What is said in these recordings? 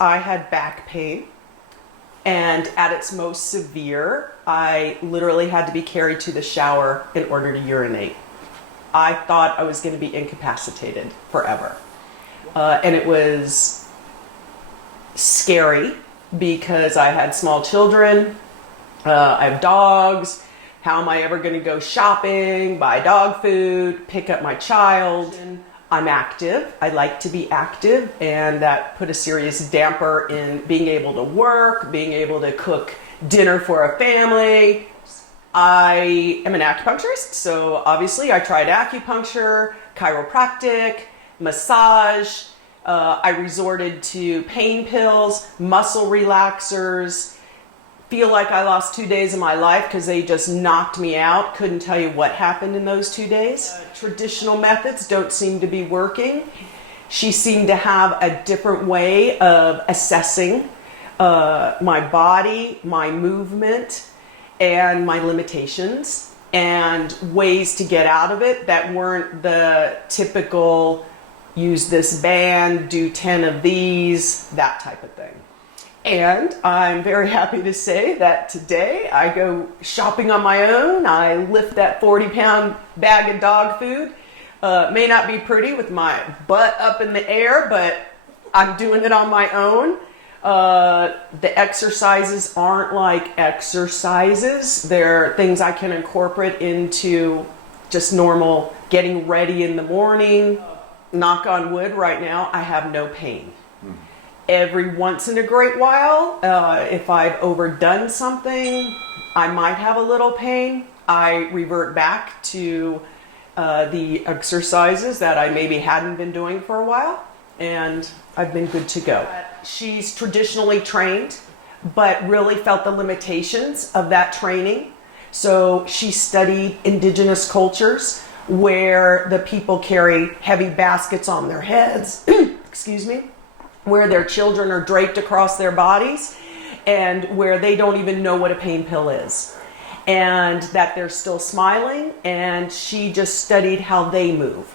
I had back pain, and at its most severe, I literally had to be carried to the shower in order to urinate. I thought I was going to be incapacitated forever. And it was scary because I had small children, I have dogs. How am I ever going to go shopping, buy dog food, pick up my child? I'm active. I like to be active, and that put a serious damper in being able to work, being able to cook dinner for a family. I am an acupuncturist, so obviously I tried acupuncture, chiropractic, massage. I resorted to pain pills, muscle relaxers. Feel like I lost 2 days of my life because they just knocked me out. Couldn't tell you what happened in those 2 days. Traditional methods don't seem to be working. She seemed to have a different way of assessing my body, my movement, and my limitations, and ways to get out of it that weren't the typical use this band, do 10 of these, that type of thing. And I'm very happy to say that today I go shopping on my own. I lift that 40-pound bag of dog food. May not be pretty with my butt up in the air, but I'm doing it on my own. The exercises aren't like exercises. They're things I can incorporate into just normal getting ready in the morning. Knock on wood, right now I have no pain. Every once in a great while, if I've overdone something, I might have a little pain. I revert back to the exercises that I maybe hadn't been doing for a while, and I've been good to go. She's traditionally trained, but really felt the limitations of that training. So she studied indigenous cultures where the people carry heavy baskets on their heads, excuse me, where their children are draped across their bodies, and where they don't even know what a pain pill is, and that they're still smiling. And she just studied how they move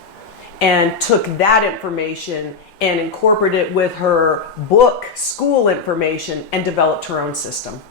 and took that information and incorporated it with her book, school information, and developed her own system.